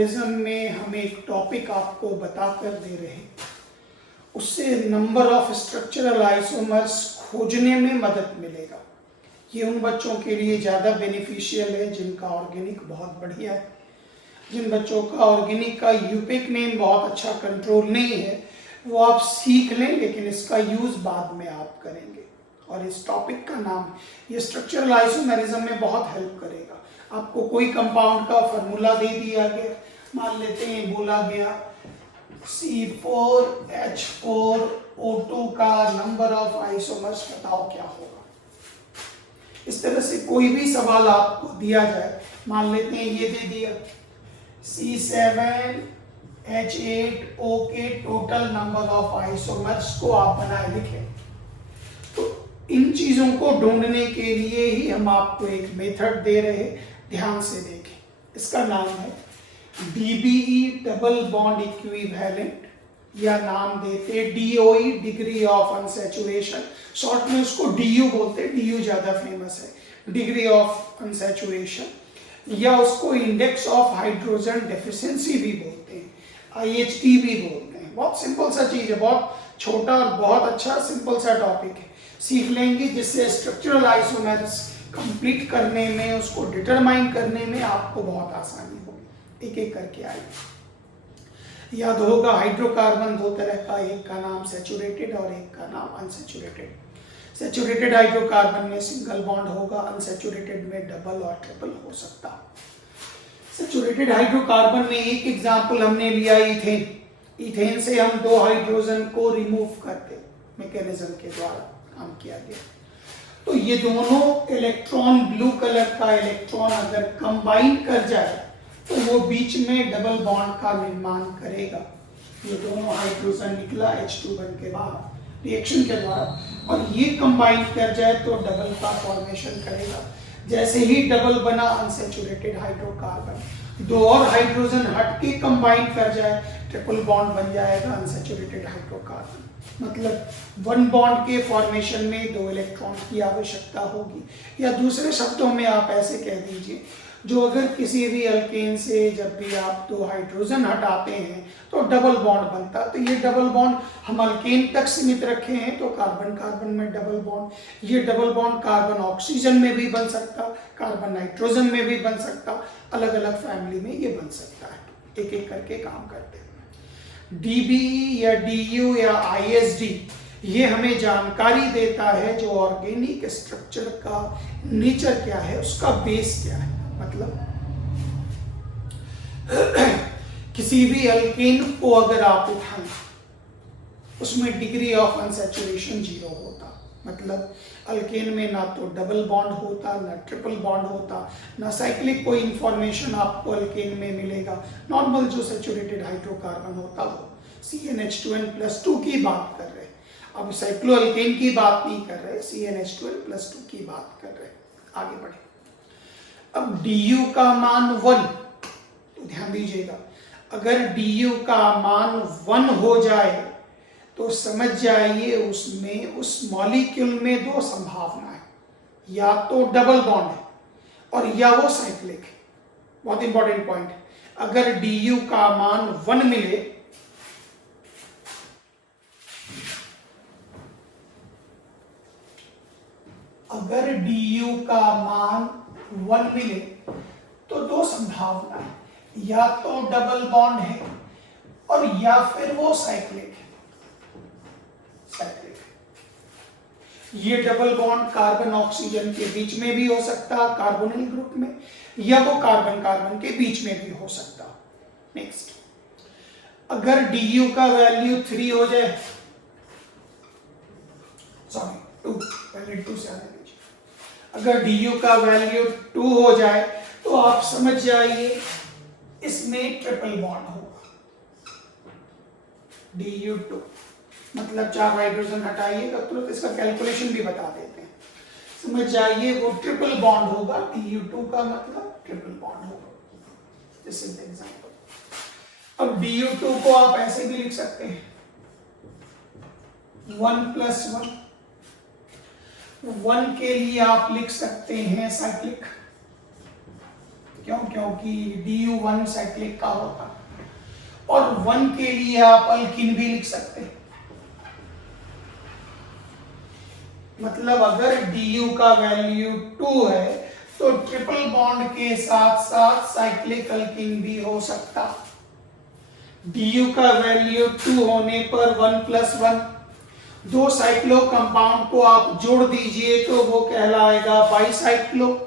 Isomerism में हम एक टॉपिक आपको बताकर दे रहे हैं, उससे नंबर ऑफ स्ट्रक्चरल आइसोमर्स खोजने में मदद मिलेगा। ये उन बच्चों के लिए ज़्यादा बेनिफिशियल है जिनका ऑर्गेनिक बहुत बढ़िया है। जिन बच्चों का ऑर्गेनिक का यूपिक नेम बहुत अच्छा कंट्रोल नहीं है वो आप सीख लें, लेकिन इसका यूज़ बाद में आप करेंगे। और इस टॉपिक का नाम ये स्ट्रक्चरल आइसोमेरिज्म में बहुत हेल्प करेगा। आपको कोई कंपाउंड का फार्मूला दे दिया गया, मान लेते हैं बोला गया C4H4O2 का नंबर ऑफ आइसोमर्स बताओ क्या होगा। इस तरह से कोई भी सवाल आपको दिया जाए, मान लेते हैं ये दे दिया C7H8O के टोटल नंबर ऑफ आइसोमर्स को आप बनाए लिखें। तो इन चीजों को ढूंढने के लिए ही हम आपको एक मेथड दे रहे हैं, ध्यान से देखें। इसका नाम है DBE डबल बॉन्ड इक्विवेलेंट, या नाम देते DOE degree of unsaturation, short में उसको DU बोलते हैं, DU ज्यादा फेमस है, डिग्री ऑफ अनसैचुरेशन, या उसको इंडेक्स ऑफ हाइड्रोजन डेफिशिएंसी भी बोलते हैं, IHD भी बोलते हैं। बहुत सिंपल सा चीज है, बहुत छोटा और बहुत अच्छा सिंपल सा टॉपिक है, सीख लेंगे जिससे स्ट्रक्चरल आइसोमर्स कंप्लीट करने में, उसको डिटरमाइन करने में आपको बहुत आसानी होगी। एक एक करके आएगी। याद होगा हाइड्रोकार्बन दो तरह का, एक का नाम सैचुरेटेड और एक का नाम अनसैचुरेटेड। सैचुरेटेड हाइड्रोकार्बन में सिंगल बॉन्ड होगा, अनसैचुरेटेड में डबल और ट्रिपल हो सकता। सैचुरेटेड हाइड्रोकार्बन में एक एग्जांपल हमने लिया इथेन। इथेन से हम दो हाइड्रोजन को रिमूव करते, मैकेनिज्म के द्वारा काम किया गया। तो ये दोनों इलेक्ट्रॉन, ब्लू कलर का इलेक्ट्रॉन अगर कंबाइन कर जाए तो वो बीच में डबल बॉन्ड का निर्माण करेगा। ये दोनों हाइड्रोजन निकला H2 बन के बाहर रिएक्शन के द्वारा, और ये कंबाइन कर जाए तो डबल का फॉर्मेशन करेगा। जैसे ही डबल बना अनसैचुरेटेड हाइड्रोकार्बन, दो और हाइड्रोजन हट के कंबाइन कर जाए, ट्रिपल बॉन्ड बन जाएगा अनसैचुरेटेड हाइड्रोकार्बन। मतलब वन बॉन्ड के फॉर्मेशन में दो इलेक्ट्रॉन की आवश्यकता होगी, या दूसरे शब्दों में आप ऐसे कह दीजिए, जो अगर किसी भी अल्केन से जब भी आप दो हाइड्रोजन हटाते हैं तो डबल बॉन्ड बनता। तो ये डबल बॉन्ड हम अल्केन तक सीमित रखे हैं, तो कार्बन कार्बन में डबल बॉन्ड, ये डबल बॉन्ड कार्बन ऑक्सीजन में भी बन सकता, कार्बन नाइट्रोजन में भी बन सकता, अलग अलग फैमिली में ये बन सकता है। एक एक करके काम करते हैं। DBE या DU या ISD ये हमें जानकारी देता है जो ऑर्गेनिक स्ट्रक्चर का नेचर क्या है, उसका बेस क्या है। मतलब किसी भी अल्केन को अगर आप उठाएं उसमें डिग्री ऑफ अनसैचुरेशन 0 होता। मतलब अल्केन में ना तो डबल बॉन्ड होता, ना ट्रिपल बॉन्ड होता, ना साइक्लिक कोई इंफॉर्मेशन आपको अल्केन में मिलेगा। नॉर्मल जो सैचुरेटेड हाइड्रोकार्बन होता वो CnH2n+2 की बात कर रहे हैं। अब साइक्लो अल्केन की बात नहीं कर रहे, CnH2n+2 की बात कर रहे हैं। आगे बढ़े। अब DU का मान 1, तो ध्यान दीजिएगा, अगर DU का मान 1 हो जाए तो समझ जाइए उसमें, उस मॉलिक्यूल में दो संभावना है, या तो डबल बॉन्ड है और या वो साइक्लिक है। बहुत इंपॉर्टेंट पॉइंट है। अगर DU का मान 1 मिले, अगर DU का मान 1 मिले तो दो संभावना है, या तो डबल बॉन्ड है और या फिर वो साइक्लिक है। ये डबल बॉन्ड कार्बन ऑक्सीजन के बीच में भी हो सकता, कार्बोनिल ग्रुप में, या वो कार्बन कार्बन के बीच में भी हो सकता। नेक्स्ट, अगर DU का वैल्यू 3 हो जाए, सॉरी 2, पहले 2 से आने दीजिए। अगर DU का वैल्यू 2 हो जाए तो आप समझ जाइए इसमें ट्रिपल बॉन्ड होगा। DU2 मतलब 4 हाइड्रोजन हटाइएगा, तुरंत इसका कैलकुलेशन भी बता देते हैं। समझ जाइए वो ट्रिपल बॉन्ड होगा। DU2 का मतलब ट्रिपल बॉन्ड होगा। This is the example. अब DU2 को आप ऐसे भी लिख सकते हैं 1+1। 1 के लिए आप लिख सकते हैं साइक्लिक, क्यों? क्योंकि DU1 साइक्लिक का होता और 1 के लिए आप अल्किन भी लिख सकते हैं। मतलब अगर DU का वैल्यू 2 है तो ट्रिपल बॉन्ड के साथ साथ साइक्लिक अल्किन भी हो सकता। DU का वैल्यू 2 होने पर 1+1 दो साइक्लो कंपाउंड को आप जोड़ दीजिए तो वो कहलाएगा बाईसाइक्लो।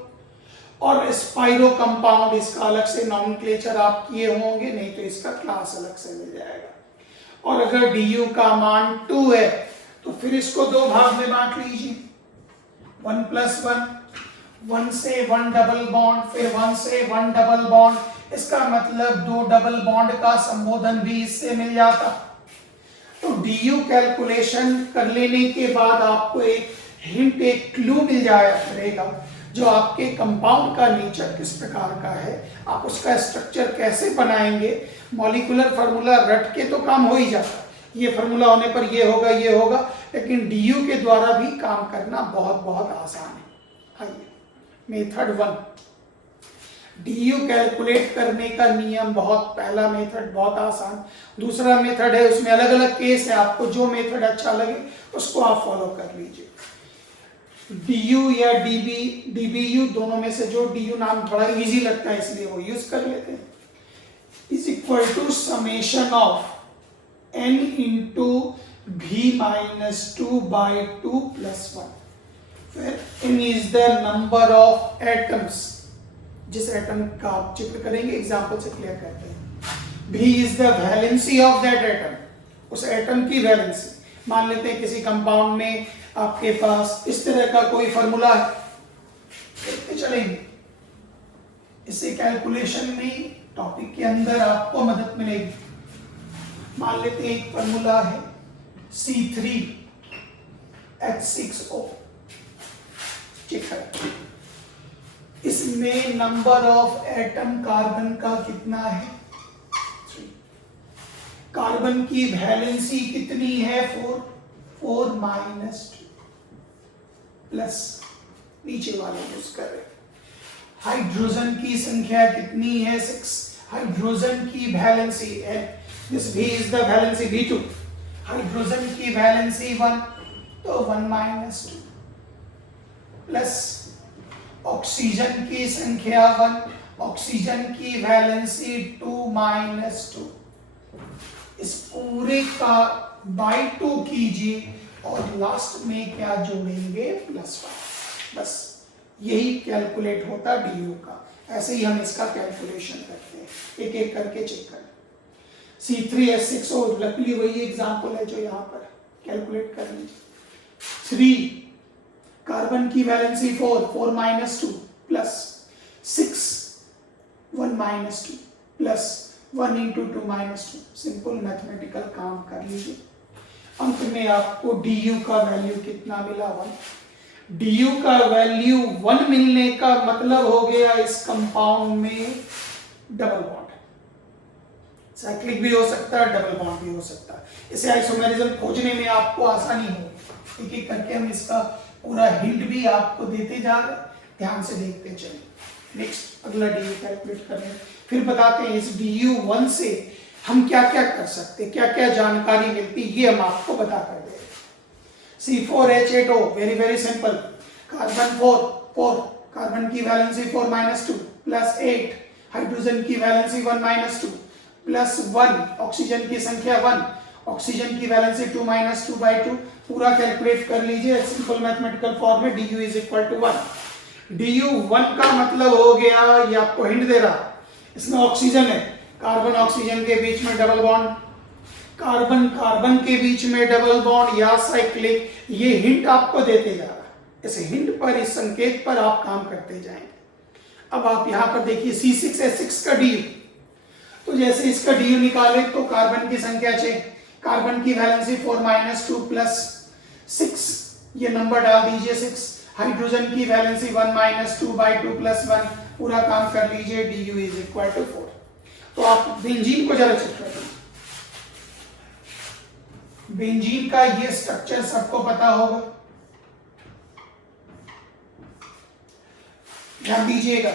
और स्पाइरो कंपाउंड, इसका अलग से नॉमेनक्लेचर आप किए होंगे, नहीं तो इसका क्लास अलग से मिल जाएगा। और अगर DU का मान 2 है तो फिर इसको दो भाग में बांट लीजिए, 1+1, 1 से 1 डबल बॉन्ड, फिर 1 से 1 डबल बॉन्ड। इसका मतलब 2 डबल बॉन्ड का संबोधन भी इससे मिल जाता। तो DU कैलकुलेशन कर लेने के बाद आपको एक हिंट, एक क्लू मिल जाया करेगा जो आपके कंपाउंड का नेचर किस प्रकार का है, आप उसका स्ट्रक्चर कैसे बनाएंगे। मॉलिक्यूलर फार्मूला रट के तो काम हो ही जाता, ये फार्मूला होने पर ये होगा ये होगा, लेकिन DU के द्वारा भी काम करना बहुत बहुत आसान है। आइए मेथड 1, DU कैलकुलेट करने का नियम बहुत, पहला मेथड बहुत आसान, दूसरा मेथड है उसमें अलग अलग केस है, आपको जो मेथड अच्छा लगे उसको आप फॉलो कर लीजिए। DU या DBU दोनों में से जो DU नाम थोड़ा इजी लगता है इसलिए वो यूज कर लेते हैं। Is equal to summation of n into v minus 2/2+1। फिर n is the number of atoms, जिस एटम का आप चित्र करेंगे एग्जांपल से क्लियर करते हैं। v is the valency of that atom, उस एटम की वैलेंसी। मान लेते हैं किसी कंपाउंड में आपके पास इस तरह का कोई फॉर्मूला है, देखते चलेंगे, इससे कैलकुलेशन में टॉपिक के अंदर आपको मदद मिलेगी। मान लेते हैं एक फॉर्मूला है C3H6O, ठीक है। इसमें नंबर ऑफ एटम कार्बन का कितना है? 3। कार्बन की वैलेंसी कितनी है? 4 माइनस 2 प्लस, नीचे वाले यूज कर रहे हैं। हाइड्रोजन की संख्या कितनी है? 6। हाइड्रोजन की वैलेंसी है, this V is the valency V2। Hydrogen की वैलेंसी 1, तो 1 माइनस 2 प्लस ऑक्सीजन की संख्या 1, ऑक्सीजन की वैलेंसी 2 माइनस 2। इस पूरे का बाई 2 कीजिए और लास्ट में क्या जोड़ेंगे? +5। बस यही कैलकुलेट होता DU का। ऐसे ही हम इसका कैलकुलेशन करते हैं, एक एक करके चेक करें। C3H6O लकली वही एग्जांपल है जो यहाँ पर कैलकुलेट कर लीजिए। 3, कार्बन की valency 4 minus 2 plus 6, 1 minus 2 plus 1 into 2 minus 2। Simple mathematical काम कर लीजिए। अंत में आपको DU का वैल्यू कितना मिला? 1। DU का वैल्यू 1 मिलने का मतलब हो गया इस कंपाउंड में डबल बॉन्ड, साइक्लिक भी हो सकता है, डबल बॉन्ड भी हो सकता है। इसे आइसोमेरिज्म खोजने में आपको आसानी होगी। एक एक करके हम इसका पूरा हिंट भी आपको देते जा रहे हैं, ध्यान से देखते चलें। नेक्स्ट अगला DU कैलकुलेट करें, फिर बताते हैं इस DU1 से हम क्या क्या कर सकते, क्या क्या जानकारी मिलती, ये हम आपको बता कर दे। C4H8O, very very simple. Carbon 4, carbon की वैलेंसी 4 माइनस 2 प्लस 8, हाइड्रोजन की वैलेंसी 1 माइनस 2 प्लस 1, ऑक्सीजन की संख्या 1, ऑक्सीजन की वैलेंसी 2 माइनस 2/2। पूरा कैलकुलेट कर लीजिए सिंपल मैथमेटिकल फॉर्म में। DU is equal to 1। DU1 का मतलब हो गया, ये आपको हिंट दे रहा, इसमें ऑक्सीजन है, कार्बन ऑक्सीजन के बीच में डबल बॉन्ड, कार्बन कार्बन के बीच में डबल बॉन्ड या साइक्लिक, ये हिंट आपको देते जा रहा है। इस हिंट पर, इस संकेत पर आप काम करते जाएंगे। अब आप यहां पर देखिए C6H6 का DU, तो जैसे इसका DU निकाले तो कार्बन की संख्या 6, कार्बन की वैलेंसी 4 माइनस 2 प्लस 6, ये नंबर डाल दीजिए 6, हाइड्रोजन की वैलेंसी 1 माइनस 2/2 प्लस 1, पूरा काम कर लीजिए, DU इज इक्वल टू 4। तो आप बेंजीन को जरा चेक करें। बेंजीन का ये स्ट्रक्चर सबको पता होगा, ध्यान दीजिएगा।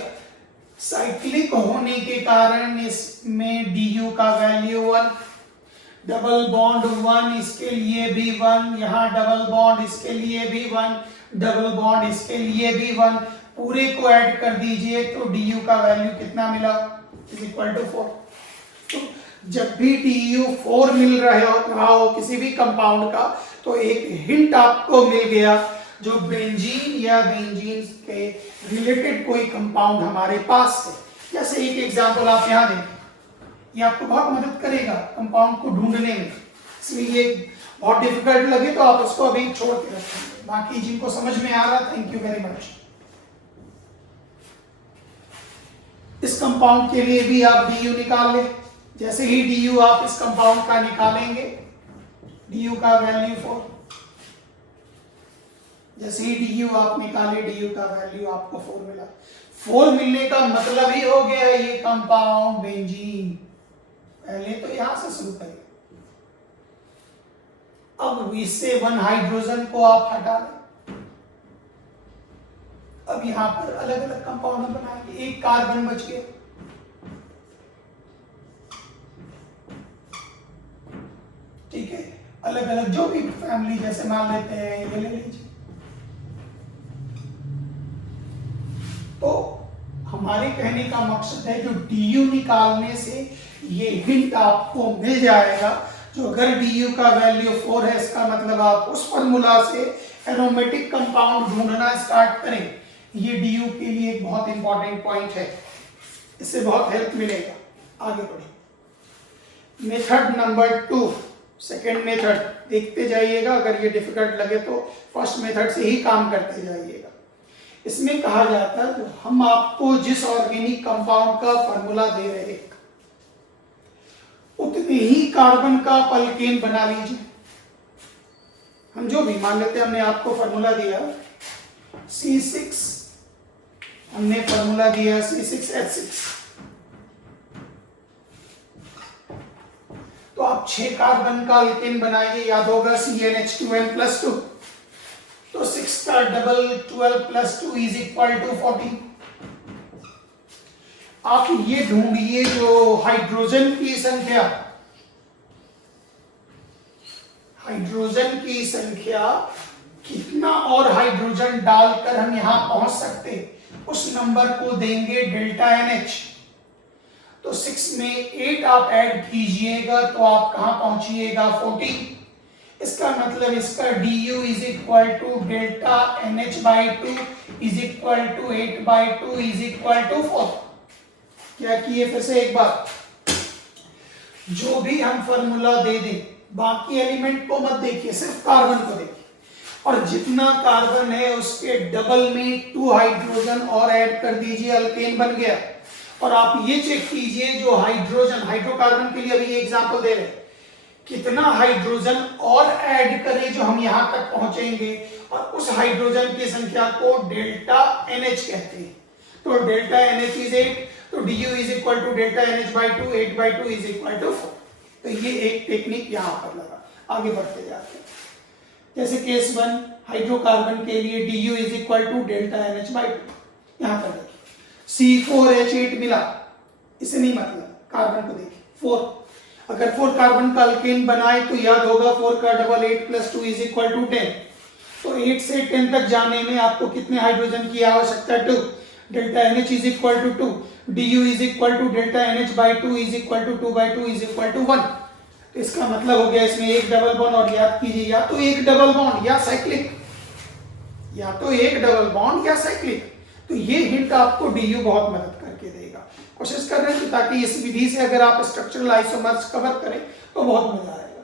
साइक्लिक होने के कारण इसमें डी का वैल्यू 1, डबल बॉन्ड 1 इसके लिए भी 1, यहाँ डबल बॉन्ड इसके लिए भी 1, डबल बॉन्ड इसके लिए भी 1, पूरे को ऐड कर दीजिए तो डी का वैल्यू कितना मिला, इज इक्वल टू 4। तो जब भी डी 4 मिल रहा हो किसी भी कंपाउंड का, तो एक हिंट आपको मिल गया जो बेंजीन या बेंजीन के रिलेटेड कोई कंपाउंड हमारे पास है। जैसे एक एग्जांपल आप यहाँ देखें, ये आपको बहुत मदद करेगा कंपाउंड को ढूंढने में, इसलिए ये बहुत डिफिकल्ट लगे तो आप उसको अभी छोड़ के रखेंगे। बाकी जिनको समझ में आ रहा, थैंक यू वेरी मच। इस कंपाउंड के लिए भी आप डी निकाल ले। जैसे ही डी आप इस कंपाउंड का निकालेंगे, डी का वैल्यू 4, जैसे ही डी आप निकाले डी का वैल्यू आपको 4 मिला। 4 मिलने का मतलब ही हो गया ये कंपाउंड बेंजीन। पहले तो यहां से शुरू करिए। अब इससे 1 हाइड्रोजन को आप हटा दें। अब यहां पर अलग अलग कंपाउंड बनाएंगे, एक कार्बन बच गया, ठीक है। अलग अलग जो भी फैमिली जैसे मान लेते हैं ये ले लीजिए। तो हमारे कहने का मकसद है जो डी निकालने से ये हिंट आपको मिल जाएगा, जो अगर डी का वैल्यू 4 है इसका मतलब आप उस फॉर्मूला से एरोमेटिक कंपाउंड ढूंढना स्टार्ट करें। ये डी के लिए एक बहुत इंपॉर्टेंट पॉइंट है, इससे बहुत हेल्प मिलेगा। आगे बढ़िए। मेथड नंबर 2, सेकेंड मेथड देखते जाइएगा, अगर ये डिफिकल्ट लगे तो फर्स्ट मेथड से ही काम करते जाइएगा। इसमें कहा जाता है हम आपको जिस ऑर्गेनिक कंपाउंड का फॉर्मूला दे रहे हैं उतने ही कार्बन का अल्केन बना लीजिए। हम जो भी मान लेते हैं, हमने आपको फॉर्मूला दिया C6, हमने फॉर्मूला दिया C6H6, तो आप 6 कार्बन का अल्केन बनाइए, याद होगा CnH2n+2, तो 6 का डबल 12+2 इज इक्वल टू 14। आप ये ढूंढिए जो हाइड्रोजन की संख्या, हाइड्रोजन की संख्या कितना और हाइड्रोजन डालकर हम यहां पहुंच सकते, उस नंबर को देंगे डेल्टा NH। तो 6 में 8 आप ऐड कीजिएगा तो आप कहां पहुंचिएगा 14। इसका मतलब इसका du is equal to delta NH/2 is equal to 8/2 is equal to 4। क्या किए फिर से एक बार, जो भी हम फॉर्मूला दे दें बाकी एलिमेंट को मत देखिए, सिर्फ कार्बन को देखिए, और जितना कार्बन है उसके डबल में 2 हाइड्रोजन और ऐड कर दीजिए, अल्केन बन गया। और आप ये चेक कीजिए जो हाइड्रोजन, हाइड्रोकार्बन के लिए अभी ये एग्जांपल दे रहे हैं, कितना हाइड्रोजन और ऐड करें जो हम यहां तक पहुंचेंगे, और उस हाइड्रोजन की संख्या को डेल्टा NH कहते हैं। तो डेल्टा NH इज 8, तो du is equal to delta NH/2, 8/2 is equal to 4। तो ये एक टेक्निक यहां पर लगा। आगे बढ़ते जाते हैं। जैसे केस 1 हाइड्रोकार्बन के लिए du is equal to delta NH/2, यहां पर देखिए C4H8 मिला, इसे नहीं मतलब, कार्बन को देखिए 4। अगर 4 कार्बन का अल्केन बनाए तो याद होगा 4 का डबल 8+2 इज इक्वल टू 10। तो 8 से 10 तक जाने में आपको कितने हाइड्रोजन की आवश्यकता है, 2। Delta NH is equal to 2, du is equal to delta NH/2 is equal to 2/2 is equal to 1। तो इसका मतलब हो गया इसमें एक डबल बॉन्ड, और याद कीजिए या तो एक डबल बॉन्ड या साइक्लिक, या तो एक डबल बॉन्ड या साइक्लिक। तो ये हिंट आपको du बहुत मदद करके देगा। कोशिश कर रहे हैं ताकि इस विधि से अगर आप स्ट्रक्चरल आइसोमर्स कवर करें तो बहुत मजा आएगा।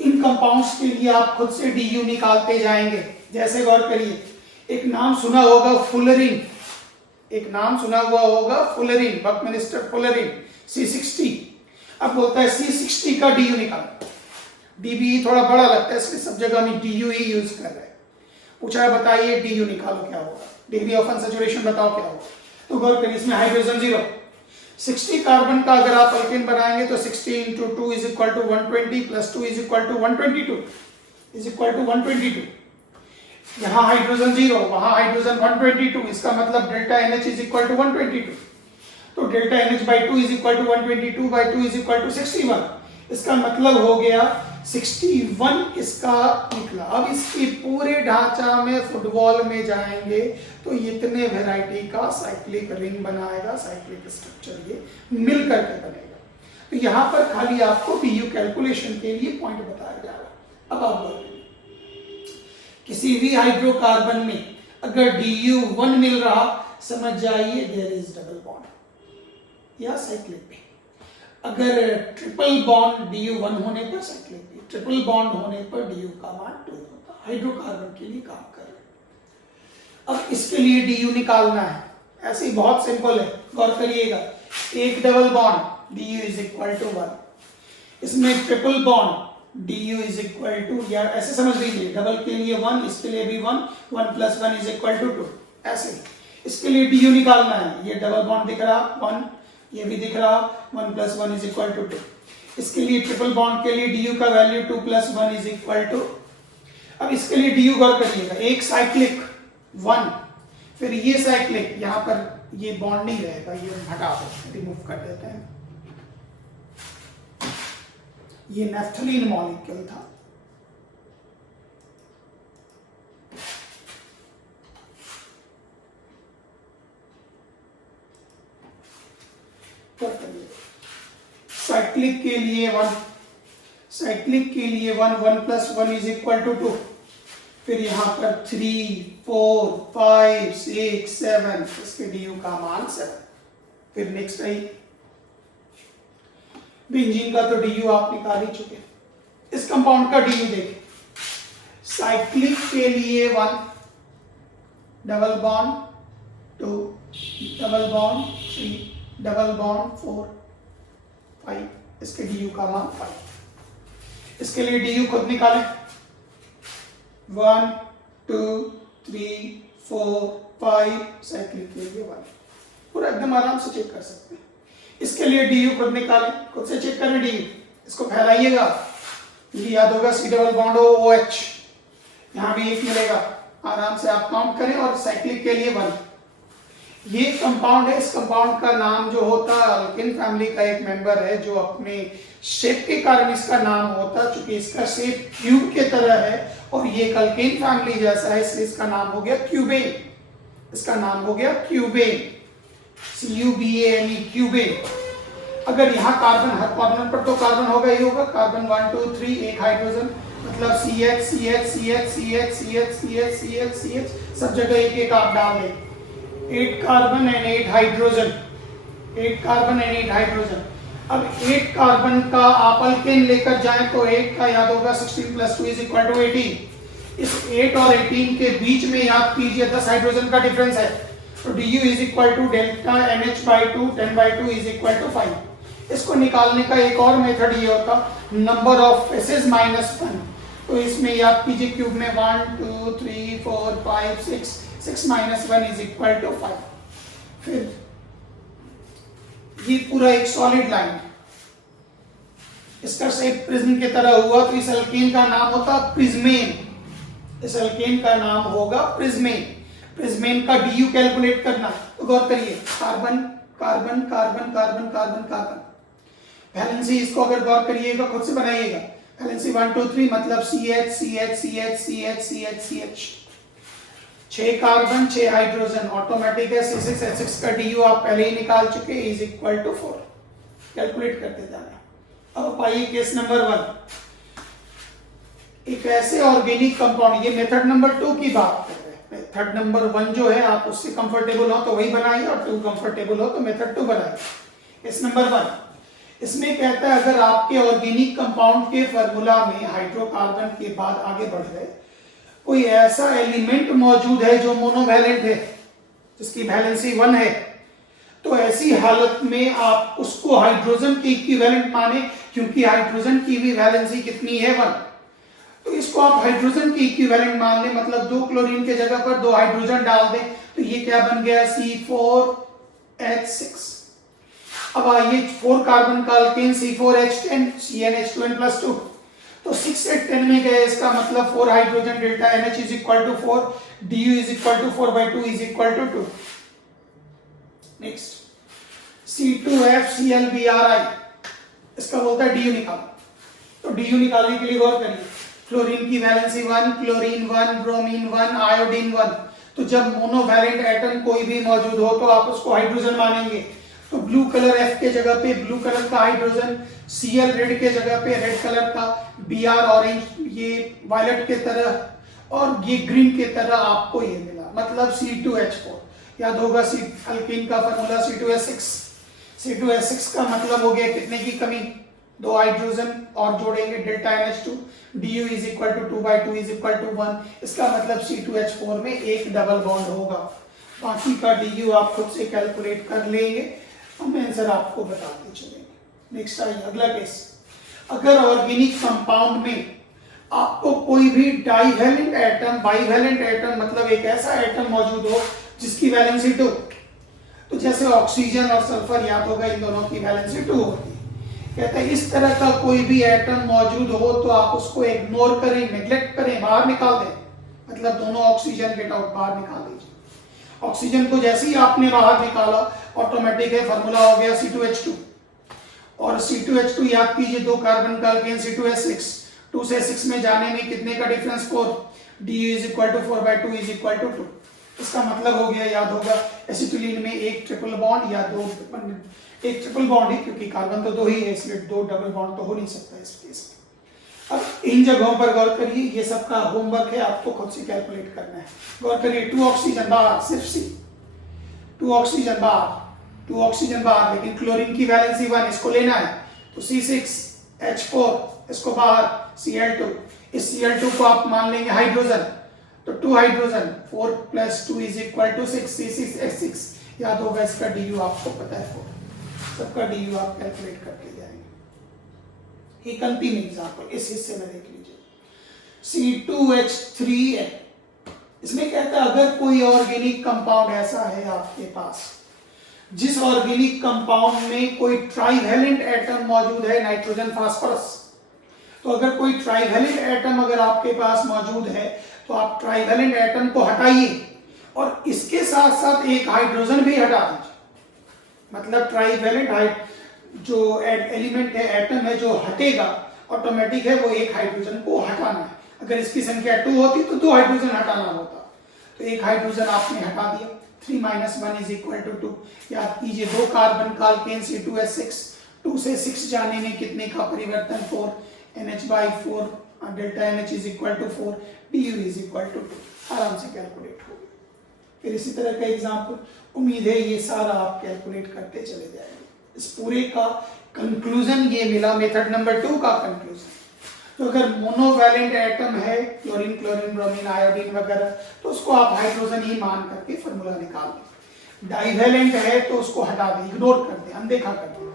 इन कंपाउंड्स के लिए आप खुद से du निकालते जाएंगे। जैसे गौर करिए, एक नाम सुना होगा फुलरिन, एक नाम सुना हुआ होगा फुलरिन, बकमिनिस्टर फुलरिन, C60। अब बोलता है C60 का du निकालो। DBE थोड़ा बड़ा लगता है इसलिए सब जगह हम du ही यूज कर रहे हैं। पूछा है बताइए du निकालो क्या होगा, डिग्री ऑफ अनसैचुरेशन बताओ क्या होगा। तो गौर करिए इसमें हाइड्रोजन 0, 60 कार्बन का अगर आप अल्केन बनाएंगे तो 60 into 2 is equal to 120 plus 2 is equal to 122 is equal to 122। यहाँ हाइड्रोजन 0, वहां हाइड्रोजन 122, इसका मतलब delta NH is equal to 122। तो delta NH by 2 is equal to 122 by 2 is equal to 61। इसका मतलब हो गया 61 इसका निकला। अब इसके पूरे ढांचा में फुटबॉल में जाएंगे तो इतने वैरायटी का साइक्लिक रिंग बनाएगा, साइक्लिक स्ट्रक्चर ये मिल करके बनेगा। तो यहाँ पर खाली आपको DU कैलकुलेशन के लिए पॉइंट बताया जा रहा है। अब आप किसी भी हाइड्रोकार्बन में अगर DU1 मिल रहा, समझ जाइए देयर इज डबल बॉन्ड या साइक्लिक भी। अगर ट्रिपल बॉन्ड DU1 होने पर साइक्लिक भी, ट्रिपल बॉन्ड होने पर DU का मान 2 होता है। हाइड्रोकार्बन के लिए काम कर रहे हैं। अब इसके लिए DU निकालना है, ऐसे ही बहुत सिंपल है, गौर करिएगा। एक double bond DU is equal to 1, इसमें triple bond DU is equal to, या ऐसे समझ लीजिए, डबल के लिए 1, इसके लिए भी 1, 1 प्लस 1 इज इक्वल टू 2, ऐसे। इसके लिए DU निकालना है, ये डबल बॉन्ड दिख रहा 1, ये भी दिख रहा 1 प्लस 1 इज इक्वल टू 2। इसके लिए ट्रिपल बॉन्ड के लिए DU का value 2 plus 1 is equal to. अब इसके लिए DU गौर करिएगा, एक साइक्लिक 1, फिर ये साइक्लिक, यहां पर ये बॉन्ड नहीं रहेगा, ये हटा देते हैं, रिमूव कर देते हैं। ये नेफ्थलीन मॉलिक्यूल था, साइक्लिक के लिए 1, साइक्लिक के लिए 1, 1 प्लस 1 इज इक्वल टू 2, फिर यहां पर 3, 4, 5, 6, 7, इसके DU का मान 7। फिर नेक्स्ट आई बेंजीन का, तो DU आप निकाल ही चुके। इस कंपाउंड का DU देखें, साइक्लिक के लिए 1, double bond 2, double bond 3, double bond 4, 5, इसके DU का मान 5। इसके लिए DU खुद निकालें, 1, 2, 3, 4, 5, साइक्लिक के लिए 1, पूरा एकदम आराम से चेक कर सकते हैं। इसके लिए DU खुद निकालें, खुद से चेक करें DU, इसको फैलाइएगा, याद होगा C डबल बॉन्ड OH, यहां भी 1 मिलेगा, आराम से आप काउंट करें। और साइक्लिक के लिए 1, ये कंपाउंड है, इस कंपाउंड का नाम जो होता है, अल्किन फैमिली का एक मेंबर है, जो अपने शेप के कारण इसका नाम होता, चूंकि इसका शेप क्यूब के तरह है और ये अल्किन फैमिली जैसा है, इसलिए इसका नाम हो गया क्यूबेन। इसका नाम हो गया क्यूबेन, CUBANE, क्यूबेन। अगर यहाँ कार्बन, हर कॉर्नर पर तो कार्बन होगा ही होगा, कार्बन 1 2 3, एक हाइड्रोजन, मतलब CH CH CH CH CH CH CH CH, सब जगह एक एक आप डाल दें। 8 carbon and 8 hydrogen, 8 carbon and 8 hydrogen. अब 8 कार्बन का आप अल्केन लेकर जाएं तो 8 का याद होगा 16 प्लस 2 इज इक्वल टू 18। इस 8 और 18 के बीच में याद कीजिए 10 हाइड्रोजन का डिफरेंस है, तो DU is equal to delta NH by 2, 10 by 2 is equal to 5। इसको निकालने का एक और मेथड ये होता, नंबर ऑफ फेसेस माइनस 1। तो इसमें याद कीजिए क्यूब में 1 2 3 4 5 6, 6 माइनस 1 इज इक्वल टू 5। फिर ये पूरा एक सॉलिड लाइन, इसका शेप प्रिज्म की तरह हुआ, तो इस अल्केन का नाम होता प्रिज्मेन, इस अल्केन का नाम होगा प्रिज्मेन। प्रिज्मेन का DU कैलकुलेट करना, तो गौर करिए, carbon carbon carbon carbon carbon carbon, valency इसको अगर गौर करिएगा, खुद से बनाइएगा, वैलेंसी 1 2 3, मतलब CH CH CH CH CH CH, 6 carbon 6 hydrogen, automatic है C6H6 का DU आप पहले ही निकाल चुके, इज इक्वल टू 4। कैलकुलेट करते जाना। अब आइए केस नंबर 1, एक ऐसे ऑर्गेनिक कंपाउंड, ये मेथड नंबर 2 की बात कर रहे हैं। मेथड नंबर 1 जो है, आप उससे कंफर्टेबल हो तो वही बनाइए, और 2 कंफर्टेबल हो तो मेथड 2 बनाइए। केस नंबर 1, इसमें कहता है अगर आपके ऑर्गेनिक कंपाउंड के फार्मूला में हाइड्रोकार्बन के बाद आगे बढ़ गए, कोई ऐसा एलिमेंट मौजूद है जो मोनोवैलेंट है, जिसकी वैलेंसी 1 है, तो ऐसी हालत में आप उसको हाइड्रोजन की इक्विवेलेंट माने, क्योंकि हाइड्रोजन की भी वैलेंसी कितनी है 1, तो इसको आप हाइड्रोजन की इक्विवेलेंट मान लें, मतलब 2 क्लोरीन के जगह पर 2 हाइड्रोजन डाल दें, तो ये क्या बन गया C4H6। अब आइए 4 कार्बन का अल्केन C4H10 CnH2n+2, तो 6 से 10 में गए, इसका मतलब 4 hydrogen, delta NH is equal to 4, DU is equal to 4 by 2 is equal to 2। Next C2FClBri, इसका बोलता है DU निकालो। तो DU निकालने के लिए गौर करिए, क्लोरीन की वैलेंसी 1, क्लोरीन 1, ब्रोमीन 1, आयोडीन 1। तो जब मोनोवैलेंट एटम कोई भी मौजूद हो तो आप उसको हाइड्रोजन मानेंगे। तो ब्लू कलर F के जगह पे ब्लू कलर का हाइड्रोजन, Cl रेड के जगह पे रेड कलर का, Br ऑरेंज ये वायलेट के तरह, और ये ग्रीन के तरह आपको ये मिला, मतलब C2H4। याद होगा सी अल्कीन का फार्मूला C2H6। C2H6 का मतलब हो गया कितने की कमी, 2 हाइड्रोजन और जोड़ेंगे delta NH2, du is equal to 2/2 is equal to 1। इसका मतलब C2H4 में एक डबल बॉन्ड होगा। बाकी का du आप खुद से कैलकुलेट कर लेंगे, हम आंसर आपको बताते चलेंगे। नेक्स्ट आइए अगला केस। अगर ऑर्गेनिक कंपाउंड में आपको कोई भी डाइवैलेंट एटम, बाइवैलेंट एटम मतलब एक ऐसा एटम मौजूद हो जिसकी वैलेंसी 2, तो जैसे ऑक्सीजन और सल्फर, याद होगा इन दोनों की वैलेंसी 2 होती है। कहते हैं इस तरह का कोई भी एटम मौजूद हो तो आप उसको इग्नोर करें, नेग्लेक्ट करें, बाहर निकाल दें, मतलब दोनों ऑक्सीजन गेट आउट, बाहर निकाल दीजिए। ऑक्सीजन को जैसे ही आपने बाहर निकाला ऑटोमेटिक है फार्मूला हो गया C2H2, और C2H2 याद कीजिए 2 कार्बन का अल्केन C2H6, 2 से 6 में जाने में कितने का difference 4, du is equal to 4/2 is equal to 2। इसका मतलब हो गया, याद होगा एसिटिलीन में एक ट्रिपल बॉन्ड या 2, एक ट्रिपल बॉन्ड ही, क्योंकि कार्बन तो 2 ही है इसलिए 2 डबल बॉन्ड तो हो नहीं सकता इस केस में। अब इन जगहों पर गौर करिए, ये सबका होमवर्क है, आपको खुद से कैलकुलेट करना है। गौर करिए 2 ऑक्सीजन बाहर, सिर्फ C, 2 ऑक्सीजन बाहर, 2 ऑक्सीजन बाहर, लेकिन क्लोरीन की वैलेंसी 1, इसको लेना है तो C6H4, इसको बाहर Cl2, इस Cl2 को आप मान लेंगे हाइड्रोजन, तो 2 hydrogen, 4 + 2 is equal to 6, C6H6। याद होगा इसका du आपको पता है 4, सबका du आप कैलकुलेट करके जाएंगे। एक अंतिम एग्जांपल इस हिस्से में देख लीजिए, C2H3 इसमें कहता है अगर कोई ऑर्गेनिक कंपाउंड ऐसा है आपके पास जिस ऑर्गेनिक कंपाउंड में कोई ट्राइवैलेंट एटम मौजूद है, नाइट्रोजन फास्फोरस, तो अगर कोई ट्राइवैलेंट एटम अगर आपके पास मौजूद है तो आप ट्राइवैलेंट एटम को हटाइए और इसके साथ साथ एक हाइड्रोजन भी हटा दीजिए। मतलब ट्राइवैलेंट जो एलिमेंट है, एटम है, जो हटेगा ऑटोमेटिक है वो एक हाइड्रोजन को हटाना है। अगर इसकी संख्या 2 होती तो 2 हाइड्रोजन हटाना होता, तो एक हाइड्रोजन आपने हटा दिया। 3 - 1 = 2। याद कीजिए 2 कार्बन का अल्केन C2H6, 2 से 6 जाने में कितने का परिवर्तन 4, NH/4, delta NH is equal to 4, du is equal to 2। आराम से कैलकुलेट हो गया। फिर इसी तरह का एग्जाम्पल, उम्मीद है ये सारा आप कैलकुलेट करते चले जाएंगे। इस पूरे का कंक्लूजन ये मिला, मेथड नंबर 2 का कंक्लूजन। तो अगर मोनोवैलेंट एटम है, क्लोरीन, ब्रोमीन, आयोडीन वगैरह, तो उसको आप हाइड्रोजन ही मान करके फॉर्मूला निकाल दें। डाइवैलेंट है तो उसको हटा दें, इग्नोर कर दें, अनदेखा कर दें।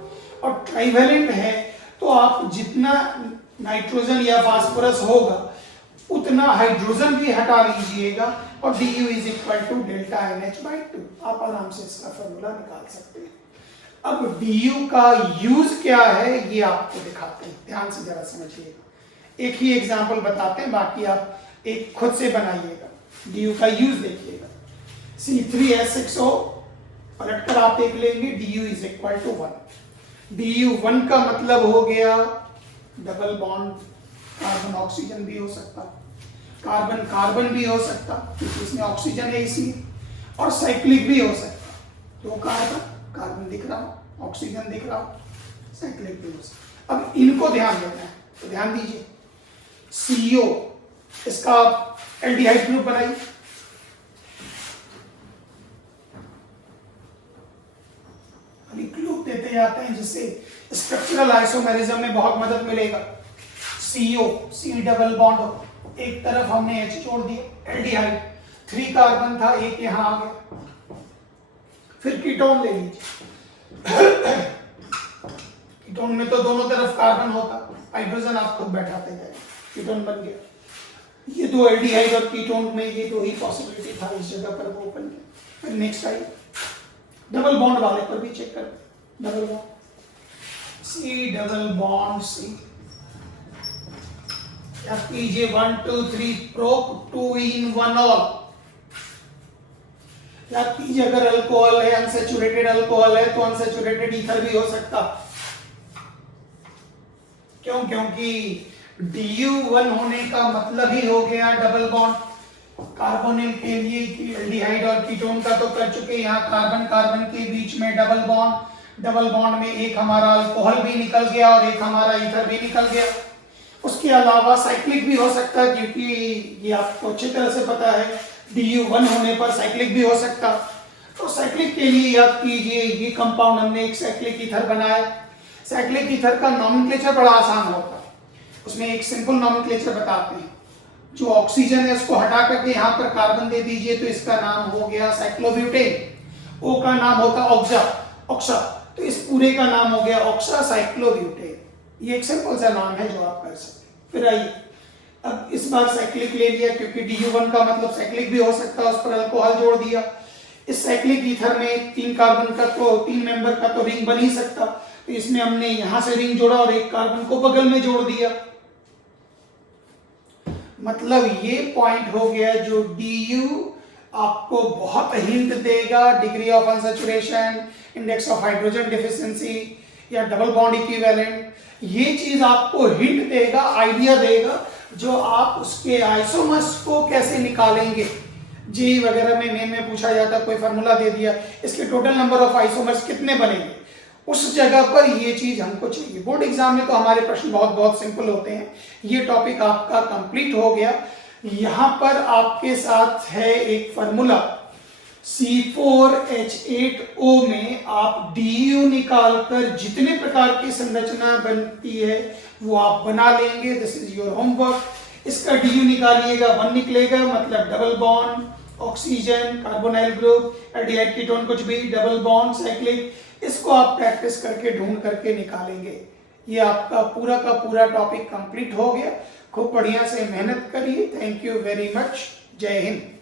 और ट्राइवैलेंट है तो आप जितना नाइट्रोजन या फास्फोरस होगा उतना हाइड्रोजन भी हटा लीजिएगा और du is equal to delta NH/2। आप आराम से इसका फॉर्मूला निकाल सकते हैं। अब du का यूज क्या है ये आपको दिखाते हैं, ध्यान से जरा समझिएगा। एक ही एग्जांपल बताते हैं, बाकी आप एक खुद से बनाइएगा। du का यूज देखिएगा, C3H6O पलटकर आप देख लेंगे, du is equal to 1। du 1 का मतलब हो गया डबल बॉन्ड, कार्बन ऑक्सीजन भी हो सकता, कार्बन कार्बन भी हो सकता क्योंकि इसमें ऑक्सीजन है इसलिए, और साइक्लिक भी हो सकता। 2 कार्बन, कार्बन दिख रहा, ऑक्सीजन दिख रहा, साइक्लिक भी हो सकता। अब इनको ध्यान देना है, तो ध्यान दीजिए CO, इसका एल्डिहाइड ग्रुप बनाइए। ग्रुप देते जाते हैं जिससे स्ट्रक्चरल आइसोमेरिज्म में बहुत मदद मिलेगा। CO, C डबल बॉन्ड, एक तरफ हमने H जोड़ दिया, एल्डिहाइड, 3 कार्बन था, एक यहां आ गया। फिर कीटोन ले लीजिए। कीटोन में तो दोनों तरफ कार्बन होता, हाइड्रोजन आप खुद बैठाते जाए, कीटोन बन गया। ये 2 एल्डिहाइड और कीटोन में ये 2 ही पॉसिबिलिटी था, इस जगह पर वो बन गया। फिर नेक्स्ट आई डबल बॉन्ड वाले पर भी चेक कर, double bond C double bond C, कीजिए 1 2 3 प्रोप 2 in 1 ऑल। याद कीजिए, अगर अल्कोहल है, अनसैचुरेटेड अल्कोहल है, तो अनसैचुरेटेड ईथर भी हो सकता। क्यों? क्योंकि DU1 होने का मतलब ही हो गया डबल बॉन्ड। कार्बोनिल के लिए एल्डिहाइड और कीटोन का तो कर चुके, यहाँ कार्बन कार्बन के बीच में डबल बॉन्ड। डबल बॉन्ड में एक हमारा अल्कोहल भी निकल गया और एक हमारा ईथर भी निकल गया। उसके अलावा साइक्लिक भी हो सकता है, क्योंकि ये आपको अच्छी तरह से पता है DU1 होने पर साइक्लिक भी हो सकता। तो साइक्लिक के लिए याद कीजिए, ये कंपाउंड हमने एक साइक्लिक ईथर बनाया। साइक्लिक ईथर का नॉमेनक्लेचर बड़ा आसान होता है, उसमें एक सिंपल नॉमेनक्लेचर बताते हैं। जो ऑक्सीजन है उसको हटा करके यहाँ पर कार्बन दे दीजिए, तो इसका नाम हो गया साइक्लोब्यूटेन। O का नाम होता ऑक्सा, ऑक्सा, तो इस पूरे का नाम हो गया ऑक्सा साइक्लोब्यूटेन। ये एक सिंपल सा नाम है जो आप कर सकते हैं। फिर आइए, अब इस बार साइक्लिक ले लिया, क्योंकि DU1 का मतलब साइक्लिक भी हो सकता है, उस पर अल्कोहल जोड़ दिया। इस साइक्लिक ईथर में 3 कार्बन का तो 3 मेंबर का तो रिंग बन ही सकता, तो इसमें हमने यहां से रिंग जोड़ा और एक कार्बन को बगल में जोड़ दिया। मतलब ये पॉइंट हो गया जो DU आपको बहुत हिंट देगा, degree of unsaturation, index of hydrogen deficiency या डबल बॉन्ड इक्विवेलेंट। ये चीज आपको हिंट देगा, आइडिया देगा, जो आप उसके आइसोमर्स को कैसे निकालेंगे। जी वगैरह में मेन में पूछा जाता, कोई फार्मूला दे दिया, इसके टोटल नंबर ऑफ आइसोमर्स कितने बनेंगे, उस जगह पर ये चीज हमको चाहिए। बोर्ड एग्जाम में तो हमारे प्रश्न बहुत बहुत सिंपल होते हैं। ये टॉपिक आपका कंप्लीट हो गया। यहां पर आपके साथ है एक फार्मूला, C4H8O में आप DU निकालकर जितने प्रकार की संरचना बनती है वो आप बना लेंगे। This is your homework. इसका DU निकालिएगा, 1 निकलेगा, मतलब double bond, oxygen, carbonyl group, aldehyde ketone कुछ भी, डबल बॉन्ड, साइक्लिक। इसको आप प्रैक्टिस करके ढूंढ करके निकालेंगे। ये आपका पूरा का पूरा टॉपिक कंप्लीट हो गया। खूब बढ़िया से मेहनत करिए। Thank you very much. जय हिंद।